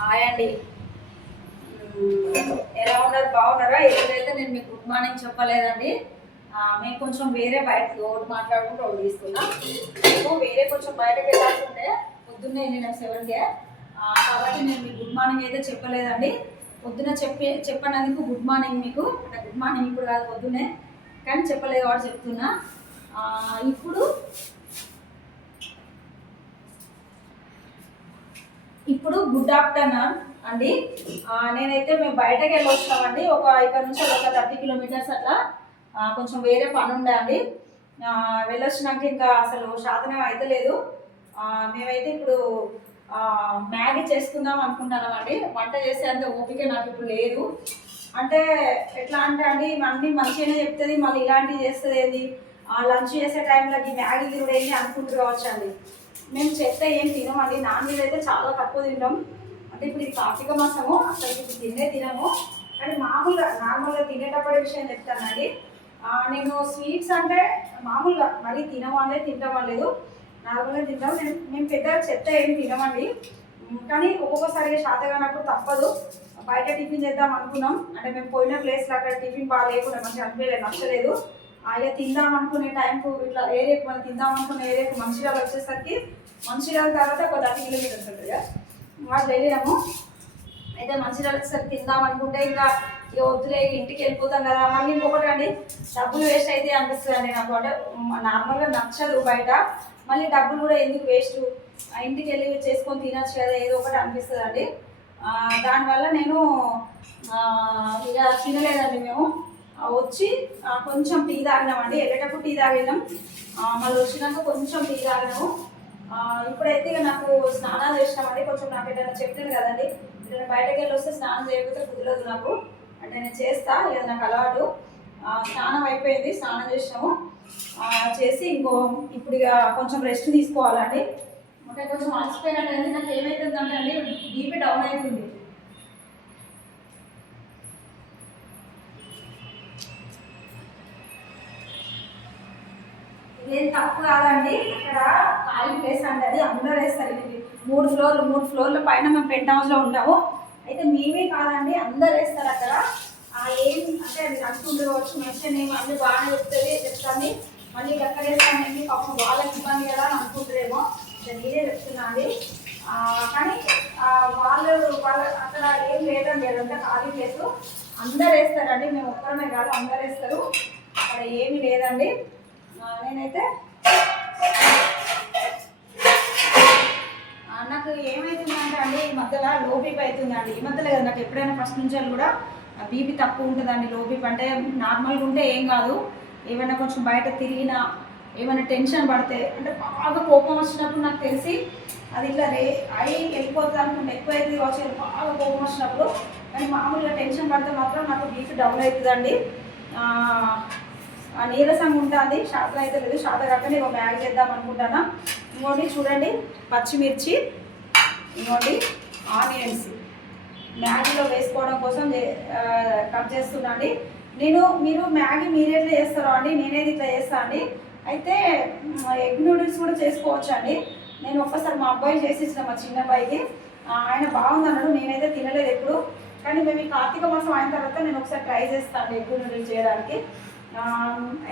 Hi అండి. ఎలా ఉన్నారు? బాగున్నారా? ఈరోజైతే నేను మీకు గుడ్ మార్నింగ్ చెప్పలేదండి. మేము కొంచెం వేరే బయటకు ఒకటి మాట్లాడుకుంటూ ఒకటి తీసుకున్నాం. మేము వేరే కొంచెం బయటకు వెళ్ళాల్సి ఉంటే పొద్దున్నే నేను 7కే, కాబట్టి నేను మీకు గుడ్ మార్నింగ్ అయితే చెప్పలేదండి. పొద్దున్న చెప్పినందుకు గుడ్ మార్నింగ్ మీకు. అంటే గుడ్ మార్నింగ్ ఇప్పుడు కాదు, పొద్దున్నే, కానీ చెప్పలేదు కాబట్టి చెప్తున్నా. ఇప్పుడు ఇప్పుడు గుడ్ ఆఫ్టర్నూన్ అండి. నేనైతే మేము బయటకు వెళ్ళి వచ్చామండి. ఇక్కడ నుంచి ఒక 30 కిలోమీటర్స్ అట్లా. కొంచెం వేరే పని ఉండే అండి. వెళ్ళొచ్చినాక ఇంకా అసలు శాతనం అయితే లేదు. మేమైతే ఇప్పుడు మ్యాగీ చేసుకుందాం అనుకుంటున్నామండి. వంట చేసే అంత ఓపిక నాకు ఇప్పుడు లేదు. అంటే ఎట్లా అంటే అండి, అన్నీ మంచిగానే చెప్తుంది, మళ్ళీ ఇలాంటివి చేస్తుంది ఏంది, లంచ్ చేసే టైంలో ఈ మ్యాగీ కూడా ఏంటి అనుకుంటూ కావచ్చు అండి. మేము చెప్తే ఏం తినమండి. నాన్ వెజ్ అయితే చాలా తక్కువ తింటాం. అంటే ఇప్పుడు ఇది కార్తీక మాసము, అసలు ఇప్పుడు తినము. కానీ నార్మల్గా తినేటప్పటి విషయం చెప్తానండి. నేను స్వీట్స్ అంటే మామూలుగా మరీ తింటాం లేదు, నార్మల్గా తింటాం. మేము పెద్దగా చెప్తే ఏం తినమండి. కానీ ఒక్కొక్కసారిగా శాత కానప్పుడు తప్పదు. బయట టిఫిన్ చేద్దాం అనుకున్నాం. అంటే మేము పోయిన ప్లేస్లో అక్కడ టిఫిన్ బాగా లేకుండా మంచిగా అనిపించలేదు, నచ్చలేదు. ఇక తిందాం అనుకునే టైంకు ఇట్లా ఏరియాకు మనం తిందాం అనుకునే ఏరియాకు మంచిర్యాల వచ్చేసరికి, మంచిర్యాల తర్వాత ఒక 30 కిలోమీటర్స్ ఉంటుంది కదా, వాళ్ళు వెళ్ళినాము. అయితే మంచిర్యాల వచ్చేసరికి తిందాం అనుకుంటే ఇంకా వద్దులే, ఇంటికి వెళ్ళిపోతాం కదా. మళ్ళీ ఇంకొకటి అండి, డబ్బులు వేస్ట్ అయితే అనిపిస్తుంది అండి నాకు. అంటే నార్మల్గా నచ్చదు బయట, మళ్ళీ డబ్బులు కూడా ఎందుకు వేస్ట్, ఇంటికి వెళ్ళి చేసుకొని తినచ్చు కదా, ఏదో ఒకటి అనిపిస్తుంది అండి. దానివల్ల నేను ఇక తినలేదండి. మేము వచ్చి కొంచెం టీ తాగినామండి. వెళ్ళేటప్పుడు టీ తాగినాం, మళ్ళీ వచ్చినాక కొంచెం టీ తాగినాము. ఇప్పుడైతే ఇక నాకు స్నానాలు చేసినామండి. కొంచెం నాకు ఏదైనా చెప్తాను కదండి, నేను బయటకు వెళ్ళి వస్తే స్నానం చేయకపోతే కుదరదు నాకు. అంటే నేను చేస్తా, ఇది నాకు అలవాటు. స్నానం అయిపోయింది, స్నానం చేసినాము. చేసి ఇప్పుడు ఇక కొంచెం రెస్ట్ తీసుకోవాలండి. అంటే కొంచెం అలసిపోయినట్టు. నాకు ఏమవుతుందంటే అండి, బీపీ డౌన్ అవుతుంది. ఇదేం తప్పు కాదండి. అక్కడ ఖాళీ ప్లేస్ అంటే అది అందరూ వేస్తారు. ఇది 3 ఫ్లోర్ల పైన మేము పెంట్ హౌస్లో ఉంటాము. అయితే మేమే కాదండి, అందరు వేస్తారు అక్కడ. ఏం అంటే అది అనుకుంటుకోవచ్చు, మంచిగా నేను అన్ని బాగానే చెప్తాను. మళ్ళీ ఎక్కడ వేస్తానండి, పాపం వాళ్ళకి ఇబ్బంది కదా అని అనుకుంటారేమో, నేనే చెప్తున్నా అండి. కానీ వాళ్ళ అక్కడ ఏం లేదండి, అదంతా ఖాళీ ప్లేసు. అందరు వేస్తారండి, మేము ఒక్కరమే కాదు, అందరు వేస్తారు. అక్కడ ఏమీ లేదండి. నేనైతే నాకు ఏమవుతుందంటే అండి, ఈ మధ్యలో లో బీపీ అవుతుందండి. ఈ మధ్యలో కదా, నాకు ఎప్పుడైనా ఫస్ట్ నుంచి కూడా బీపీ తక్కువ ఉంటుందండి. లో బీపీ అంటే నార్మల్గా ఉంటే ఏం కాదు, ఏమైనా కొంచెం బయట తిరిగినా, ఏమైనా టెన్షన్ పడితే, అంటే బాగా కోపం వచ్చినప్పుడు నాకు తెలిసి అది ఇట్లా అయి వెళ్ళిపోతుంది అనుకుంటే, ఎక్కువ అయితే వచ్చి బాగా కోపం వచ్చినప్పుడు. కానీ మామూలుగా టెన్షన్ పడితే మాత్రం నాకు బీపీ డౌన్ అవుతుందండి. నీరసంగా ఉంటుంది, శాతం అయితే లేదు. శాతం కాకనే ఒక మ్యాగీ చేద్దాం అనుకుంటాను. ఇంకోటి చూడండి, పచ్చిమిర్చి, ఇంకోటి ఆనియన్స్ మ్యాగీలో వేసుకోవడం కోసం కట్ చేస్తున్నాండి. మీరు మ్యాగీ మీరు ఎట్లా చేస్తారో అండి, నేనేది ఇట్లా చేస్తాను అండి. అయితే ఎగ్ నూడిల్స్ కూడా చేసుకోవచ్చు అండి. నేను ఒక్కసారి మా అబ్బాయి చేసి ఇచ్చిన, మా చిన్న అబ్బాయికి, ఆయన బాగుందన్నాడు. నేనైతే తినలేదు ఎప్పుడు, కానీ మేము ఈ కార్తీక మాసం అయిన తర్వాత నేను ఒకసారి ట్రై చేస్తాను ఎగ్ నూడిల్స్ చేయడానికి.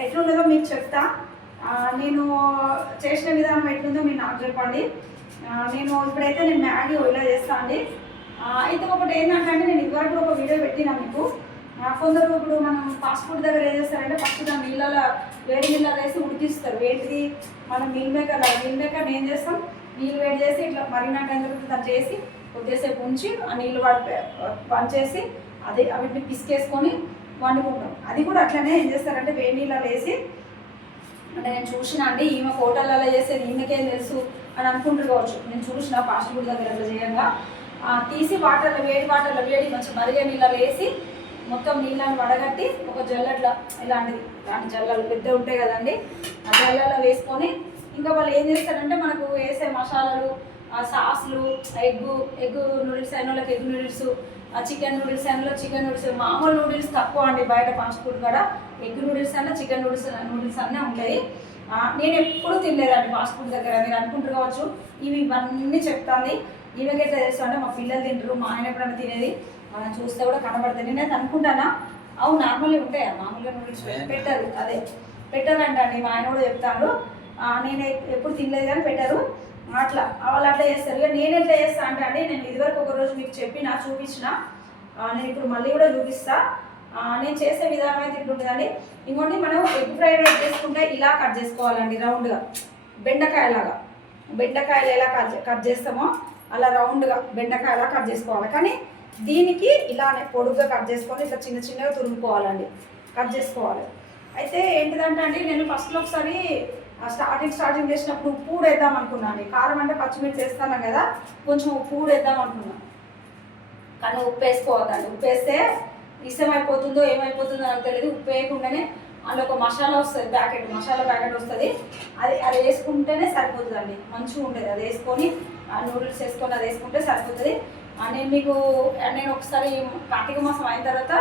ఎట్లుండదో మీకు చెప్తా. నేను చేసిన విధానం ఎట్లుందో మీరు నాకు చెప్పండి. ఇప్పుడైతే నేను మ్యాగీ ఇలా చేస్తాను అండి. అయితే ఒకటి ఏంటంటే అండి, నేను ఇదివరకు ఒక వీడియో పెట్టినా మీకు. కొందరు ఇప్పుడు మనం ఫాస్ట్ ఫుడ్ దగ్గర ఏం చేస్తారంటే, ఫస్ట్ దాని వేడి నీళ్ళలో వేసి ఉడికిస్తారు. ఏంటిది, మనం మీల్ మేకర్ ఏం చేస్తాం, నీళ్ళు వేడి చేసి ఇట్లా మరిగినట్టు దాన్ని చేసి కొద్దిసేపు ఉంచి ఆ నీళ్ళు వంచేసి వీటిని పిసికేసుకొని వండుకుంటాం. అది కూడా అట్లనే ఏం చేస్తారంటే, వేడి నీళ్ళలో వేసి, అంటే నేను చూసిన అండి, ఈమె హోటళ్ళలో చేసేది ఈమెకేం తెలుసు అని అనుకుంటారు కావచ్చు. నేను చూసిన ఫాస్ట్ ఫుడ్ దగ్గర అట్లా చేయంగా తీసి వేడి మంచి మరిగే నీళ్ళలో వేసి మొత్తం నీళ్ళని వడగట్టి ఒక జల్లెట్లో ఇలాంటి జల్లలు పెద్ద ఉంటాయి కదండి, ఆ జల్లల్లో వేసుకొని, ఇంకా వాళ్ళు ఏం చేస్తారంటే మనకు వేసే మసాలాలు, సాసులు, ఎగ్ నూడిల్స్ అయిన వాళ్ళకి ఎగ్ నూడిల్స్, చికెన్ నూడిల్స్ అయిన చికెన్ నూడిల్స్. మామూలు నూడిల్స్ తక్కువ అండి బయట ఫాస్ట్ ఫుడ్ కూడా. ఎగ్ నూడిల్స్ అన్నా చికెన్ నూడిల్స్ అన్నీ ఉంటాయి. నేను ఎప్పుడు తినలేదండి ఫాస్ట్ ఫుడ్ దగ్గర. మీరు అనుకుంటారు కావచ్చు ఇవన్నీ చెప్తాను. ఈమెకి ఎట్లా తెలుసు అంటే మా పిల్లలు తింటారు, మా ఆయన ఎప్పుడైనా తినేది మనం చూస్తే కూడా కనబడుతుంది. నేను అనుకుంటానా అవు నార్మల్గా ఉంటాయా, మామూలుగా నూడిల్స్ పెట్టారు, అదే పెట్టారు అండి. మా ఆయన కూడా చెప్తాడు, నేను ఎప్పుడు తినలేదు కానీ పెట్టారు అట్లా, వాళ్ళు అట్లా చేస్తారు. ఇక నేను ఎట్లా చేస్తా అంటే అండి, నేను ఇదివరకు ఒకరోజు మీకు చెప్పిన చూపించిన, నేను ఇప్పుడు మళ్ళీ కూడా చూపిస్తా. నేను చేసే విధానం అయితే ఇట్లుంటుందండి. ఇంకోటి మనం ఎగ్ ఫ్రైడ్ రైస్ చేసుకుంటే ఇలా కట్ చేసుకోవాలండి రౌండ్గా, బెండకాయలాగా. బెండకాయలు ఎలా కట్ చేస్తామో అలా రౌండ్గా బెండకాయలా కట్ చేసుకోవాలి. కానీ దీనికి ఇలానే పొడుగ్గా కట్ చేసుకొని ఇట్లా చిన్న చిన్నగా తురుముకోవాలండి, కట్ చేసుకోవాలి. అయితే ఏంటిదంటే అండి, నేను ఫస్ట్లో ఒకసారి స్టార్టింగ్ చేసినప్పుడు ఉప్పు కూడా వేద్దాం అనుకున్నాను. కారం అంటే పచ్చిమిర్చి వేస్తాను కదా, కొంచెం ఉప్పు కూడా వేద్దాం అనుకున్నాను. కానీ ఉప్పు వేసుకోవద్దండి. ఉప్పు వేస్తే ఇష్టం అయిపోతుందో ఏమైపోతుందో నాకు తెలియదు. ఉప్పు వేయకుండానే అందులో ఒక మసాలా వస్తుంది, మసాలా ప్యాకెట్ వస్తుంది, అది వేసుకుంటేనే సరిపోతుందండి, మంచిగా ఉంటుంది. అది వేసుకొని నూడిల్స్ వేసుకొని అది వేసుకుంటే సరిపోతుంది. నేను ఒకసారి కార్తీక మాసం అయిన తర్వాత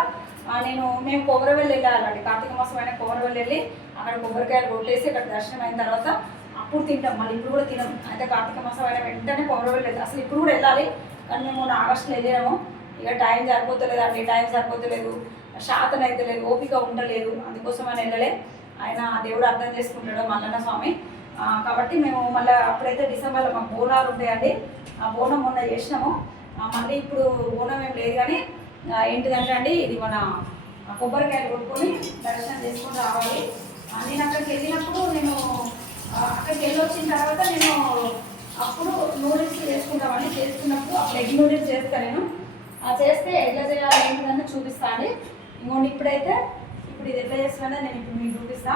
మేము కొమరవెల్లి వెళ్ళాలండి. కార్తీక మాసం అయినా కొమరవెల్లి వెళ్ళి అక్కడ కొబ్బరికాయలు కొట్టేసి అక్కడ దర్శనం అయిన తర్వాత అప్పుడు తింటాం. మళ్ళీ ఇప్పుడు కూడా తినాం. అయితే కార్తీక మాసం అయిన వెంటనే కొమరవెల్లి వెళ్తాం. అసలు ఇప్పుడు కూడా వెళ్ళాలి, కానీ మేము ఆగస్టులో వెళ్ళాము. ఇక టైం సరిపోతలేదండి, టైం సరిపోతలేదు, శాతం అయితే లేదు, ఓపిక ఉండలేదు. అందుకోసం అని వెళ్ళలే. ఆయన దేవుడు అర్థం చేసుకుంటాడు, మల్లన్న స్వామి. కాబట్టి మేము మళ్ళీ అప్పుడైతే డిసెంబర్లో మాకు బోనాలు ఉంటాయండి. ఆ బోనం మొన్న చేసినాము. మళ్ళీ ఇప్పుడు బోనం ఏం లేదు, కానీ ఏంటిదంటే అండి, ఇది మన కొబ్బరికాయలు కొట్టుకొని దర్శనం చేసుకొని రావాలి. నేను అక్కడికి వెళ్ళినప్పుడు అక్కడికి వెళ్ళి వచ్చిన తర్వాత అప్పుడు నూడిల్స్ చేసుకుంటామని చేసుకున్నప్పుడు అప్పుడు ఎగ్ నూడిల్స్ చేస్తాను నేను. చేస్తే ఎట్లా చేయాలి ఏంటిదని చూపిస్తాను. ఇంకోటి ఇప్పుడు ఇది ఎట్లా చేస్తున్నా నేను ఇప్పుడు మీకు చూపిస్తా.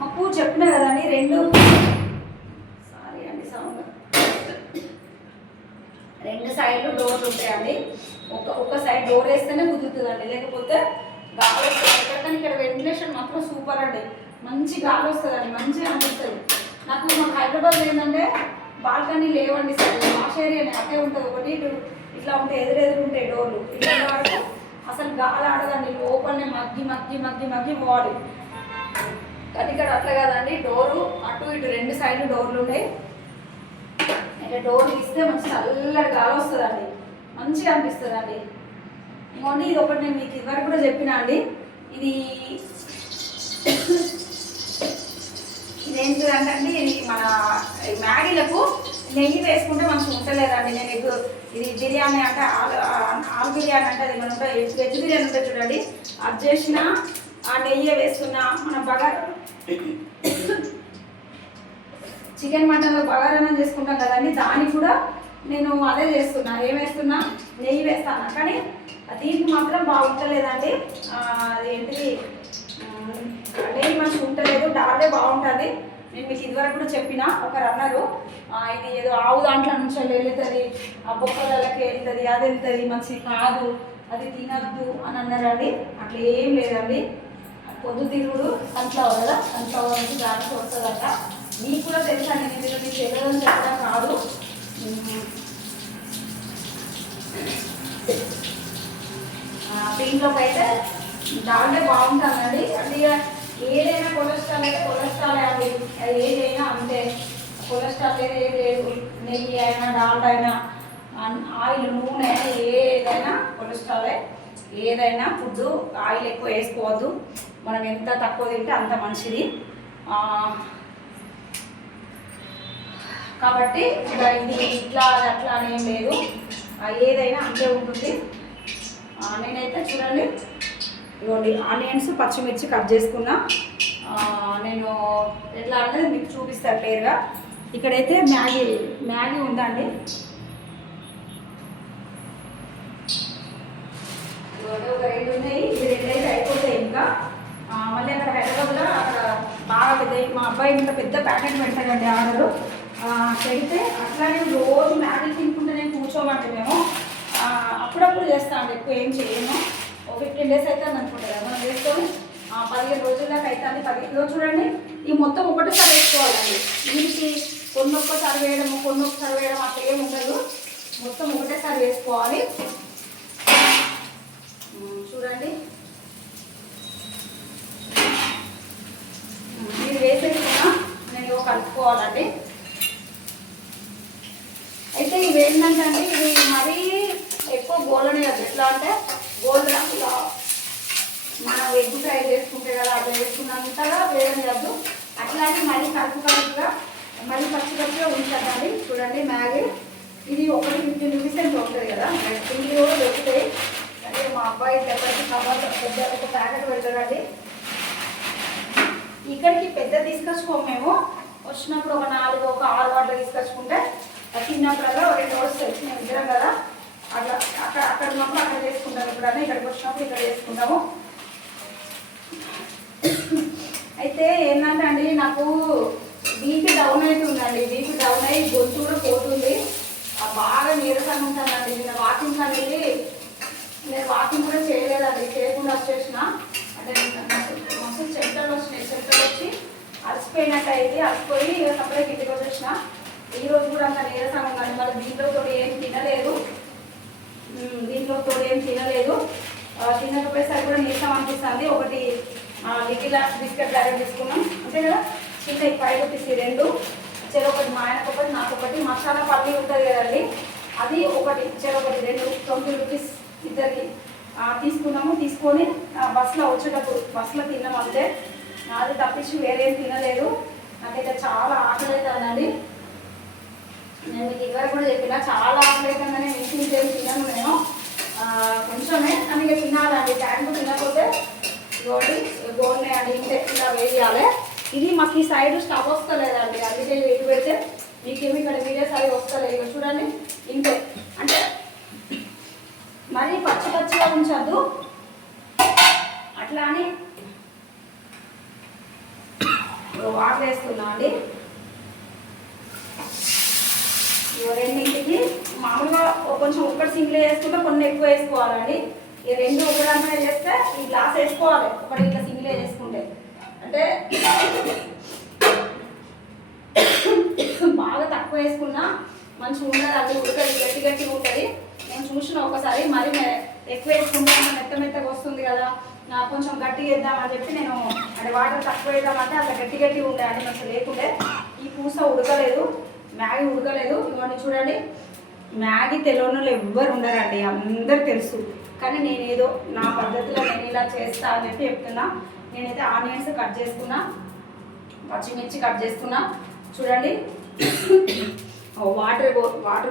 మాకు చెప్పిన కదండి, రెండు సైడ్లు డోర్లు ఉంటాయండి. ఒక సైడ్ డోర్ వేస్తేనే కుదురుతుందండి, లేకపోతే గాలి వస్తుంది. కానీ ఇక్కడ వెంటిలేషన్ మాత్రం సూపర్ అండి, మంచి గాలి వస్తుందండి, మంచిగా అనిపిస్తుంది. మాకు హైదరాబాద్ ఏంటంటే బాల్కనీ లేవండి, సార్ వాష్ ఏరియానే అట్టే ఉంటుంది. ఒకటి ఇట్లా ఉంటే ఎదురెదురు ఉంటాయి డోర్లు. ఇట్లా వరకు అసలు గాలి ఆడదండి, లోపలనే మగ్గి పోవాలి. కానీ ఇక్కడ అట్లా కాదండి, డోరు అటు ఇటు రెండు సైడ్లు డోర్లు ఉంటాయి. ఇక డోర్ తీస్తే మంచి చల్లటి గాలి వస్తుందండి, మంచిగా అనిపిస్తుందండి. ఇంకోండి ఇది ఒకటి నేను మీకు ఇదివరకు కూడా చెప్పినా అండి, ఇదేంటిదంటే ఇది మన మ్యాగీలకు నెయ్యి వేసుకుంటే మంచిగా ఉంటలేదండి. నేను ఇది బిర్యానీ అంటే ఆలు బిర్యానీ అంటే అది మనం వెజ్ బిర్యానీ ఉంటుంది చూడండి, అది చేసిన ఆ నెయ్యి వేస్తున్నా. మన చికెన్ మటన్లో బగారాన్నం చేసుకుంటాం కదండి, దానికి కూడా నేను అదే చేస్తున్నా. ఏం వేస్తున్నా, నెయ్యి వేస్తాను. కానీ దీనికి మాత్రం బాగుంటలేదండి. అది ఏంటిది, నెయ్యి మంచిగా ఉంటలేదు, డాడే బాగుంటుంది. నేను మీకు ఇదివరకు కూడా చెప్పిన, ఒకరు అన్నారు ఇది ఏదో ఆవు దాంట్లో నుంచి వెళ్తుంది, ఆ బొక్కలకి వెళ్తుంది, అది వెళ్తుంది, మంచిది కాదు, అది తినద్దు అని అన్నారండి. అట్లా ఏం లేదండి. పొద్దుతిరుగుడు సన్ఫ్లవర్ కదా, సన్ఫ్లవర్ నుంచి దానికి వస్తుందట. మీకు కూడా తెలుసా, నేను మీకు తెలియదని చెప్పడం కాదు. దీంట్లోకి అయితే దాంట్లో బాగుంటుందండి. అంటే ఏదైనా కొలెస్ట్రాల్ అయితే కొలెస్ట్రాల్ అండి, ఏదైనా అంతే. కొలెస్ట్రాల్ ఏది లేదు, నెయ్యి అయినా డాల్డా అయినా ఆయిల్ నూనె అయినా ఏదైనా కొలెస్ట్రాలే. ఏదైనా ఫుడ్ ఆయిల్ ఎక్కువ వేసుకోవద్దు, మనం ఎంత తక్కువ తింటే అంత మంచిది. కాబట్టి ఇది ఇట్లా అది అట్లా అని ఏం లేదు, ఏదైనా అంతే ఉంటుంది. నేనైతే చూడండి, ఇవ్వండి ఆనియన్స్ పచ్చిమిర్చి కట్ చేసుకున్నా. నేను ఎట్లా అనేది మీకు చూపిస్తాను క్లియర్గా. ఇక్కడైతే మ్యాగీ ఉందండి. ఒక రెండు ఉన్నాయి, ఇవి రెండు అయితే అయిపోతాయి. ఇంకా మళ్ళీ అక్కడ హైదరాబాద్లో అక్కడ బాగా పెద్ద, మా అబ్బాయి ఇంత పెద్ద ప్యాకెట్ పెడతాడండి ఆర్డరు. పెడితే అట్లానే రోజు మ్యాగీ తినుకుంటే నేను కూర్చోమంటే మేము అప్పుడప్పుడు చేస్తామండి, ఎక్కువ ఏం చేయము. ఒక 15 days అయితే అనుకుంటా కదా మనం వేసుకొని 15 రోజుల దాకా అవుతుంది. 15 రోజులు చూడండి, ఈ మొత్తం ఒకటేసారి వేసుకోవాలండి. దీనికి కొన్ని ఒక్కసారి వేయడము కొన్ని ఒక్కసారి వేయడం అట్లా ఏమి ఉండదు, మొత్తం ఒకటేసారి వేసుకోవాలి. చూడండి కలుపుకోవాలండి. అయితే ఇవి ఏంటంటే అండి, ఇవి మరీ ఎక్కువ గోలనేది. ఎట్లా అంటే గోల్డ్ రంగులో మనం ఎగ్ ఫ్రై చేసుకుంటే కదా అట్లా వేసుకున్నంతగా వేయలేదు. అట్లాగే మరీ కలుపుగా మరీ పచ్చిగా ఉంచండి. చూడండి మ్యాగీ ఇది ఒకటి 15 రూపీస్ అని ఉంటుంది కదా, పిండి కూడా దొరుకుతాయి. అంటే మా అబ్బాయి ఎప్పటికీ కవర్ పెద్ద ఒక ప్యాకెట్ పెడతాడండి. ఇక్కడికి పెద్ద తీసుకొచ్చుకోము మేము, వచ్చినప్పుడు ఒక 4 ఒక 6 వాటర్ తీసుకొచ్చుకుంటే తిన్నప్పుడల్లా 2 వస్తాయి. మేము ఇద్దరం కదా అట్లా అక్కడ ఉన్నప్పుడు అక్కడ చేసుకుంటాం, ఎప్పుడన్నా ఇక్కడికి వచ్చినప్పుడు ఇక్కడ చేసుకుంటాము. అయితే ఏంటంటే అండి, నాకు బీపీ డౌన్ అవుతుందండి. బీపీ డౌన్ అయ్యి గొంతు కూడా పోతుంది, బాగా నీరసంగా ఉంటానండి. నేను వాకింగ్ అనేది నేను వాకింగ్ కూడా చేయలేదండి, చేయకుండా వచ్చేసిన. అంటే మస్తు చెమటలు వచ్చినాయి, చెమటలు వచ్చి అలసిపోయినట్టు అయితే అలసిపోయి సపరేట్ ఇంటికి వచ్చేసిన. ఈరోజు కూడా అంత నీరసంగా ఉందండి. మళ్ళీ దీంట్లో ఏం తినలేదు, తినకపోయేసరికి కూడా నీరసం అనిపిస్తుంది. ఒకటి లిటిల్ లాస్ట్ బిస్కెట్ ప్యాకెట్ తీసుకున్నాం అంతే కదా, చిన్న 5 రూపీస్ 2 చెరొకటి, మా ఆయనకు ఒకటి నాకు ఒకటి. మసాలా పల్లి ఉంటుంది కదండి, అది ఒకటి చెరొకటి 2 20 రూపీస్ ఇద్దరికి తీసుకున్నాము. తీసుకొని బస్సులో వచ్చేటప్పుడు బస్సులో తిన్నాము అంతే, అది తప్పించి వేరేం తినలేదు. నాకైతే చాలా ఆకలి అవుతుందండి. నేను మీకు ఇదివరకు కూడా చెప్పిన, చాలా ఆకలి అవుతుందని ఇంటికి ఏం తిన్నాను నేను, కొంచెమే అని తినాలండి. టైంకు తినకపోతే గోల్నే అండి ఇంటే ఇలా వేయాలి. ఇది మాకు ఈ సైడ్ స్టవ్ వస్తలేదండి, అందుకే ఇటు పెడితే మీకేమి ఇక్కడ మీరే సైడ్ వస్తలేదు. చూడండి ఇంతే, అంటే మరీ పచ్చిగా ఉంచద్దు, అట్లా అని వాటర్ వేస్తున్నా అండి. రెండింటికి మామూలుగా కొంచెం ఒకటి సింగిల్ వేసుకుంటే కొన్ని ఎక్కువ వేసుకోవాలండి. ఈ 2 ఒకదాంట్లో చేస్తే ఈ గ్లాస్ వేసుకోవాలి, ఒకటి ఇట్లా సింగిల్ వేసుకుంటే. అంటే బాగా తక్కువ వేసుకున్నా మంచిగా ఉండదు, అది ఉడకది, గట్టిగా ఉంటుంది. నేను చూసిన ఒకసారి, మరి ఎక్కువ వేసుకుంటే మెత్తగా వస్తుంది కదా, కొంచెం గట్టిగా వేద్దామని చెప్పి నేను అంటే వాటర్ తక్కువ వేద్దామంటే అట్లా గట్టిగా ఉండే అంటే అసలు లేకుండే. ఈ పూస ఉడకలేదు, మ్యాగీ ఉడకలేదు. ఇవన్నీ చూడండి, మ్యాగీ తెలియని ఎవ్వరు ఉండరండి, అందరు తెలుసు. కానీ నేనేదో నా పద్ధతిలో నేను ఇలా చేస్తా అని చెప్పి చెప్తున్నా. నేనైతే ఆనియన్స్ కట్ చేసుకున్నా, పచ్చిమిర్చి కట్ చేసుకున్నా. చూడండి వాటర్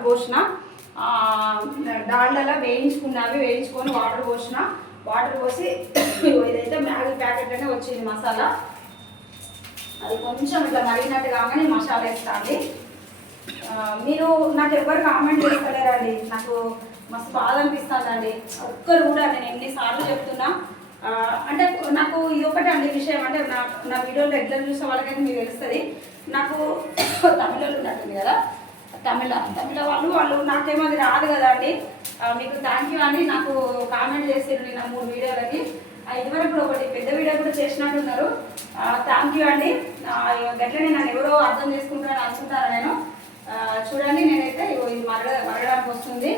పోసిన, డాల్డాలో వేయించుకొని వాటర్ పోసిన. వాటర్ పోసి ఇదైతే మ్యాగీ ప్యాకెట్ అనే వచ్చింది మసాలా, అది కొంచెం ఇట్లా మరిగినట్టు కాగానే మసాలా వేస్తాండి. మీరు నాకు ఎవరు కామెంట్ చేస్తలేరండి, నాకు మస్తు బాధ అనిపిస్తుందండి. ఒక్కరు కూడా, నేను ఎన్నిసార్లు చెప్తున్నా. అంటే నాకు ఇది ఒకటే అండి విషయం, అంటే నా వీడియోలు రెగ్యులర్ చూసే వాళ్ళకైతే మీకు తెలుస్తుంది. నాకు తమిళలో ఉన్నట్టుంది కదా, తమిళ వాళ్ళు నాకేమో అది రాదు కదా అండి. మీకు థ్యాంక్ యూ అండి, నాకు కామెంట్ చేసారు నేను 3 వీడియోలకి. ఇదివరకు కూడా ఒకటి పెద్ద వీడియో కూడా చేసినట్టున్నారు. థ్యాంక్ యూ అండి. గట్లనే నన్ను ఎవరో అర్థం చేసుకుంటారని అనుకుంటాను నేను. చూడండి నేనైతే ఇది మరగడానికి వస్తుంది.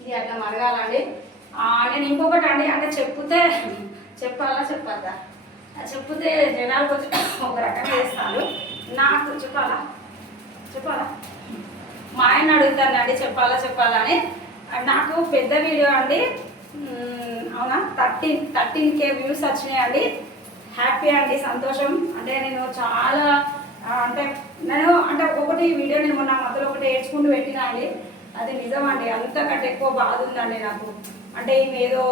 ఇది అట్లా మరగాలండి. నేను ఇంకొకటి అండి, అంటే చెప్పద్దా చెప్తే జనాలు కొంచెం ఒక రకంగా చేస్తాను. నాకు చెప్పాలా మా ఆయన అడుగుతానండి చెప్పాలా అని. నాకు పెద్ద వీడియో అండి, అవునా 13K వ్యూస్ వచ్చినాయండి. హ్యాపీ అండి, సంతోషం. అంటే నేను చాలా ఒక్కొక్కటి వీడియో నేను మొన్న మధ్యలో ఒకటి ఏడ్చుకుంటూ పెట్టినా అండి. అది నిజం అండి, అంతకంటే ఎక్కువ బాధ ఉందండి నాకు. అంటే ఏదో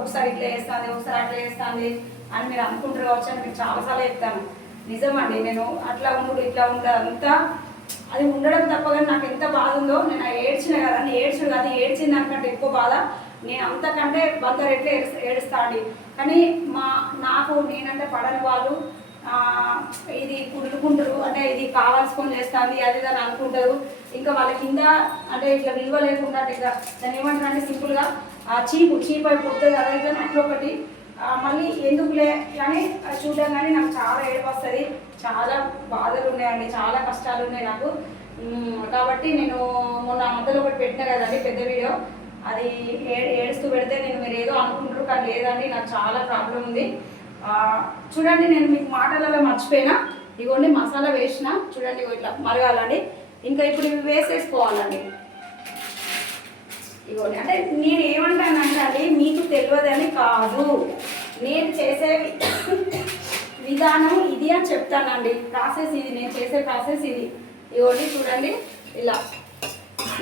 ఒకసారి ఇట్లా వేస్తుంది, ఒకసారి అట్లా వేస్తుంది అని మీరు అనుకుంటారు కావచ్చు అని మీకు చాలాసార్లు చెప్తాను. నిజం అండి, నేను అట్లా ఉండు ఇట్లా ఉంటుంది అంతా అది ఉండడం తప్ప. కానీ నాకు ఎంత బాధ ఉందో, నేను ఏడ్చిన కదా, ఏడ్చిన దానికంటే ఎక్కువ బాధ. నేను అంతకంటే 100 రెట్లు ఏడుస్తా అండి. కానీ నాకు నేనంటే పడని వాళ్ళు ఇది కుదురుకుంటారు, అంటే ఇది కావాల్సుకొని చేస్తుంది అది అని అనుకుంటారు. ఇంకా వాళ్ళ కింద అంటే ఇట్లా విలువ లేకుండా ఇట్లా దాన్ని ఏమంటారు అంటే సింపుల్గా చీప్ అయిపోతుంది. అదైతే అట్లా ఒకటి మళ్ళీ ఎందుకులే కానీ చూడడం కానీ నాకు చాలా ఏడుపు వస్తుంది, చాలా బాధలు ఉన్నాయండి, చాలా కష్టాలు ఉన్నాయి నాకు. కాబట్టి నేను మొన్న మధ్యలో ఒకటి పెట్టినా కదండి పెద్ద వీడియో, అది ఏడుస్తూ పెడితే మీరు ఏదో అనుకుంటారు, కానీ లేదండి నాకు చాలా ప్రాబ్లం ఉంది. చూడండి నేను మీకు మాటలలో మర్చిపోయినా, ఇగోండి మసాలా వేసిన చూడండి, ఇట్లా మరగాలండి. ఇంకా ఇప్పుడు ఇవి వేసేసుకోవాలండి. ఇగోండి అంటే నేను ఏమంటానంటే అండి, మీకు తెలియదని కాదు, నేను చేసే విధానం ఇది అని చెప్తానండి. ప్రాసెస్ ఇది, నేను చేసే ప్రాసెస్ ఇది. ఇగోండి చూడండి ఇలా.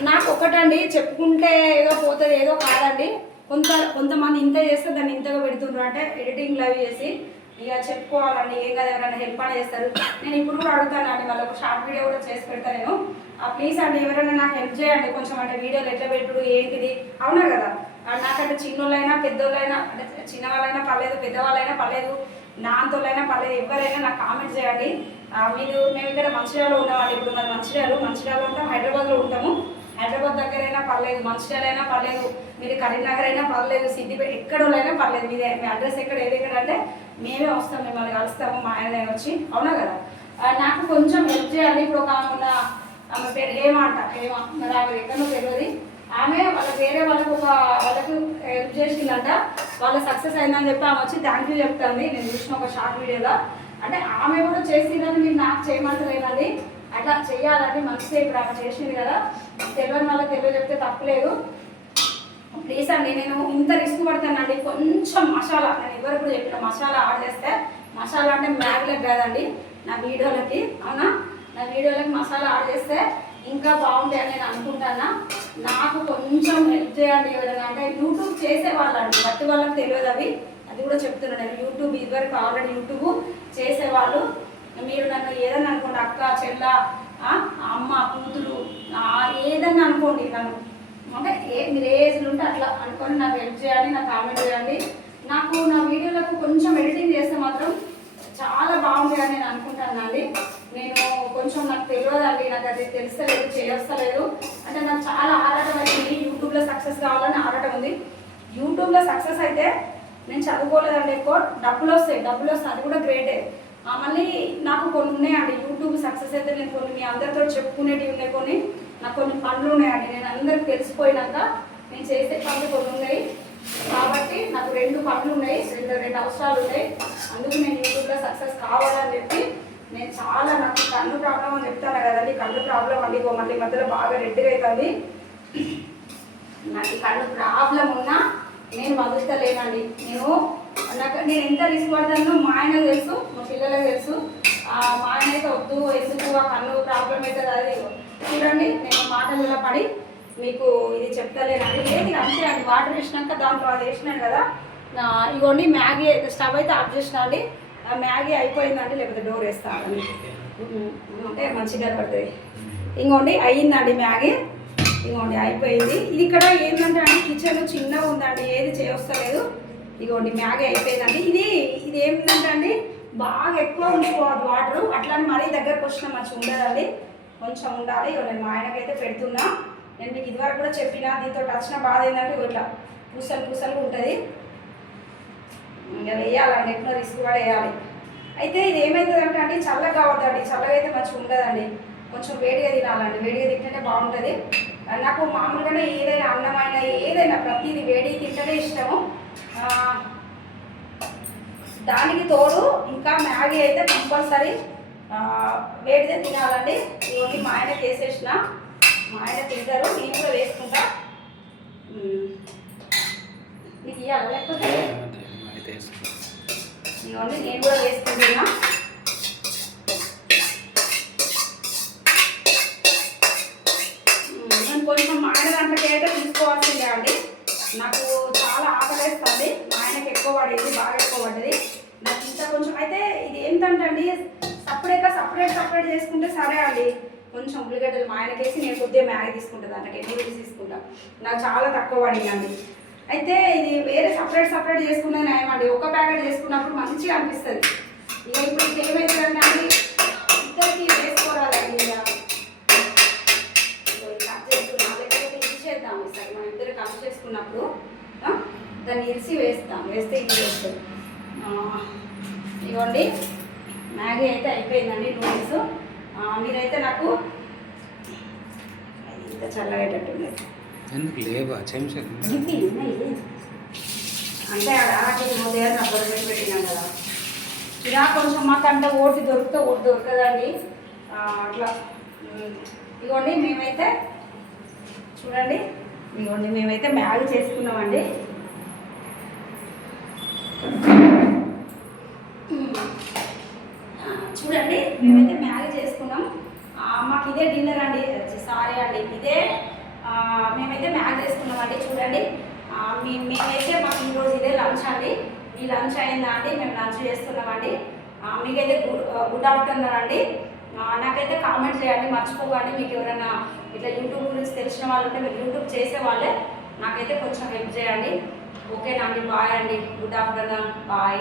నాకు ఒకటండి చెప్పుకుంటే ఏదో పోతుంది ఏదో కాదండి. కొంతమంది ఇంత చేస్తే దాన్ని ఇంతగా పెడుతుండ్రు, అంటే ఎడిటింగ్ లైవ్ చేసి ఇక చెప్పుకోవాలండి. ఏం కదా ఎవరైనా హెల్ప్ అని చేస్తారు. నేను ఇప్పుడు కూడా అడుగుతానండి, మళ్ళీ ఒక షార్ట్ వీడియో కూడా చేసి పెడతాను నేను. ప్లీజ్ అండి ఎవరైనా నాకు హెల్ప్ చేయండి కొంచెం, అంటే వీడియోలు ఎట్లా పెట్టుడు ఏంటిది, అవునా కదా. నాకంటే చిన్నోళ్ళైనా పెద్దోళ్ళైనా, అంటే చిన్నవాళ్ళైనా పర్లేదు, పెద్దవాళ్ళైనా పర్లేదు, నాన్నతోళ్ళైనా పర్లేదు, ఎవరైనా నాకు కామెంట్ చేయండి. మేము ఇక్కడ మంచిర్యాలలో ఉన్నామండి. ఇప్పుడు మరి మంచిర్యాలలో ఉంటాం, హైదరాబాద్లో ఉంటాము. హైదరాబాద్ దగ్గరైనా పర్లేదు, మంచిర్యాల అయినా పర్లేదు, మీరు కరీంనగర్ అయినా పర్లేదు, సిద్దిపేట ఎక్కడోళ్ళైనా పర్లేదు. మీ అడ్రస్ ఎక్కడ ఏది ఎక్కడ అంటే మేమే వస్తాం, మిమ్మల్ని కలుస్తాము, మా ఆయన వచ్చి, అవునా కదా. నాకు కొంచెం హెల్ప్ చేయాలి. ఇప్పుడు ఒక ఆమె పేరు హేమ మరి ఆమె ఎక్కడో తెలియదు. ఆమె వేరే వాళ్ళకు హెల్ప్ చేసిందంట, వాళ్ళ సక్సెస్ అయిందని చెప్పి ఆమె వచ్చి థ్యాంక్ యూ చెప్తాంది. నేను చూసిన ఒక షార్ట్ వీడియోలో. అంటే ఆమె కూడా చేసిందని మీరు నాకు చేయమంటలేదండి, అట్లా చెయ్యాలని మంచిదే. ఇప్పుడు ఆమె చేసింది కదా, తెలియని వాళ్ళకి చెప్తే తప్పలేదు. ప్లీజ్ అండి, నేను ఇంత రిస్క్ పడతానండి. కొంచెం మసాలా, నేను ఎవరు కూడా చెప్పిన మసాలా ఆడ్ చేస్తే, మసాలా అంటే మ్యాగ్లకు కాదండి, నా వీడియోలకి, అవునా, నా వీడియోలకి మసాలా ఆడ్ చేస్తే ఇంకా బాగుంటాయి అని నేను అనుకుంటాను. నాకు కొంచెం హెల్ప్ చేయండి ఎవరైనా, అంటే యూట్యూబ్ చేసేవాళ్ళండి, బట్టి వాళ్ళకి తెలియదు అది కూడా చెప్తున్నాను నేను. యూట్యూబ్ ఇదివరకు ఆల్రెడీ యూట్యూబ్ చేసేవాళ్ళు, మీరు నన్ను ఏదన్నా అనుకోండి, అక్క చెల్ల అమ్మ కూతురు ఏదన్నా అనుకోండి, నన్ను అంటే మీరు ఏజ్లు ఉంటే అట్లా అనుకొని నాకు హెల్ప్ చేయాలి, నాకు కామెంట్ చేయండి. నాకు నా వీడియోలకు కొంచెం ఎడిటింగ్ చేస్తే మాత్రం చాలా బాగుంటుందని నేను అనుకుంటానండి. నేను కొంచెం నాకు తెలియదండి, నాకు అది తెలుస్తలేదు, చేయొస్తలేదు. అంటే నాకు చాలా ఆరాటం అయింది, యూట్యూబ్లో సక్సెస్ కావాలని ఆరాటం ఉంది. యూట్యూబ్లో సక్సెస్ అయితే నేను చదువుకోలేదండి, ఎక్కువ డబ్బులు వస్తాయి, అది కూడా గ్రేటే. మళ్ళీ నాకు కొన్ని ఉన్నాయండి యూట్యూబ్ సక్సెస్ అయితే, నేను కొన్ని మీ అందరితో చెప్పుకునేటివి ఉన్నాయి, కొన్ని నాకు కొన్ని పనులు ఉన్నాయండి. నేను అందరికి తెలిసిపోయినాక నేను చేసే పనులు కొన్ని ఉన్నాయి, కాబట్టి నాకు 2 పనులు ఉన్నాయి, 2 అవసరాలు ఉన్నాయి. అందుకు నేను యూట్యూబ్లో సక్సెస్ కావాలని చెప్పి నేను చాలా, నాకు కళ్ళు ప్రాబ్లం అని చెప్తాను కదండి, కళ్ళు ప్రాబ్లం అండి. మళ్ళీ మధ్యలో బాగా రెడ్డిగా అవుతుంది. నాకు కళ్ళు ప్రాబ్లం ఉన్నా నేను వదులుతలేనండి. నేను ఎంత రిస్క్ పడతానో మా ఆయనకు తెలుసు, మా పిల్లలకు తెలుసు. మా ఆయన అయితే వద్దు, ఎందుకు ఆ కన్ను ప్రాబ్లం అవుతుంది అది చూడండి. నేను మాటలలో పడి మీకు ఇది చెప్తలేనండి. ఏది అంతే అండి, వాటర్ వేసినాక దాంట్లో అది వేసినాను కదా. ఇగోండి మ్యాగీ స్టవ్ అయితే ఆఫ్ చేసిన అండి. మ్యాగీ అయిపోయిందండి, లేకపోతే డోర్ వేస్తాను అంటే మంచిగా పడుతుంది. ఇంకోండి అయ్యిందండి మ్యాగీ, ఇగోండి అయిపోయింది. ఇది ఇక్కడ ఏంటంటే అండి, కిచెన్ చిన్నగా ఉందండి, ఏది చేయొస్తలేదు. ఇగోండి మ్యాగీ అయిపోయిందండి. ఇది ఏమిటంటే అండి, బాగా ఎక్కువ ఉండిపోవద్దు వాటరు, అట్లానే మరీ దగ్గరకు వచ్చినా మంచిగా ఉండదండి, కొంచెం ఉండాలి. నేను మా ఆయనకైతే పెడుతున్నా. నేను మీకు ఇదివరకు కూడా చెప్పిన, దీంతో వచ్చిన బాధ ఏంటంటే ఇట్లా పూసలు ఉంటుంది. ఇంకా వేయాలండి, ఎట్లా రిస్క్ కూడా వేయాలి. అయితే ఇది ఏమవుతుందంటే అండి, చల్లగా కావద్దండి, చల్లగా అయితే మంచిగా ఉండదండి, కొంచెం వేడిగా తినాలండి. వేడిగా తింటేనే బాగుంటుంది. నాకు మామూలుగానే ఏదైనా అన్నమైనా ఏదైనా ప్రతిదీ వేడి తింటేనే ఇష్టము. దానికి తోడు ఇంకా మ్యాగీ అయితే కంపల్సరీ వేడిదే తినాలండి. ఇవన్నీ మా ఆయనకి వేసేసిన, మా ఆయన తింటారు, నేను కూడా వేసుకుంటా. మీకు ఇవ్వాలి లేకపోతే ఇవన్నీ నేను కూడా వేసుకుంటున్నా. నేను కొంచెం మా ఆయన దాంట్లోకి అయితే తీసుకోవాల్సిందే అండి. నాకు చాలా ఆకలేస్తుంది, మా ఆయనకి ఎక్కువ పడేది, బాగా ఎక్కువ పడ్డది. నాకు ఇంత కొంచెం అయితే ఇది ఏంటంటే అండి, సపరేట్ చేసుకుంటే సరే అండి. కొంచెం ఉల్లిగడ్డలు మా ఆయనకేసి నేను కొద్దిగా మ్యాగీ తీసుకుంటాను, దాంట్లోకి ఎన్ని రూపీస్ తీసుకుంటాను, నాకు చాలా తక్కువ పడిందండి. అయితే ఇది వేరే సపరేట్ చేసుకునే నయమండి. ఒక ప్యాకెట్ చేసుకున్నప్పుడు మంచిగా అనిపిస్తుంది. ఇక ఇప్పుడు ఏమైతుందంటే అండి, ఇద్దరికి వేసుకోరాలండి. కట్ చేసుకున్నా లేకపోతే ఇది చేద్దాం ఈసారి, మనం ఇద్దరు కట్ చేసుకున్నప్పుడు దాన్ని ఇరిసి వేస్తే ఇది వేస్తుంది. ఇవ్వండి మ్యాగీ అయితే అయిపోయిందండి, నూడిల్స్. మీరైతే నాకు ఇంత చల్లగేటట్టుంది. ఎందుకు లేవా చెంచాలు? గిప్పి ఉన్నాయి అంటే ఆడకి ఉదయం రబ్బర్ పెట్టి పెట్టినాం కదా. ఇలా కొంచెం మాకంటే ఓటు దొరికితే ఓటు దొరకదండి. అట్లా ఇదిగోండి మేమైతే చూడండి, ఇదిగోండి మేమైతే మ్యాగీ చేసుకున్నామండి. చూడండి మేమైతే మ్యాగీ చేసుకున్నాం. మాకు ఇదే డిన్నర్ అండి, సారీ అండి, ఇదే మేమైతే మ్యాగీ చేసుకున్నామండి. చూడండి మేమైతే మాకు ఈరోజు ఇదే లంచ్ అండి. ఈ లంచ్ అయిందా అండి, మేము లంచ్ చేస్తున్నామండి. మీకైతే గుడ్ ఆఫ్టర్నూన్ అండి. నాకైతే కామెంట్ చేయండి మర్చిపోకండి. మీకు ఎవరైనా ఇట్లా యూట్యూబ్ గురించి తెలిసిన వాళ్ళు ఉంటే మీరు యూట్యూబ్ చేసే వాళ్ళే నాకైతే కొంచెం హెల్ప్ చేయండి. ఓకేనా అండి, బాయ్ అండి, గుడ్ ఆఫ్టర్నూన్, బాయ్.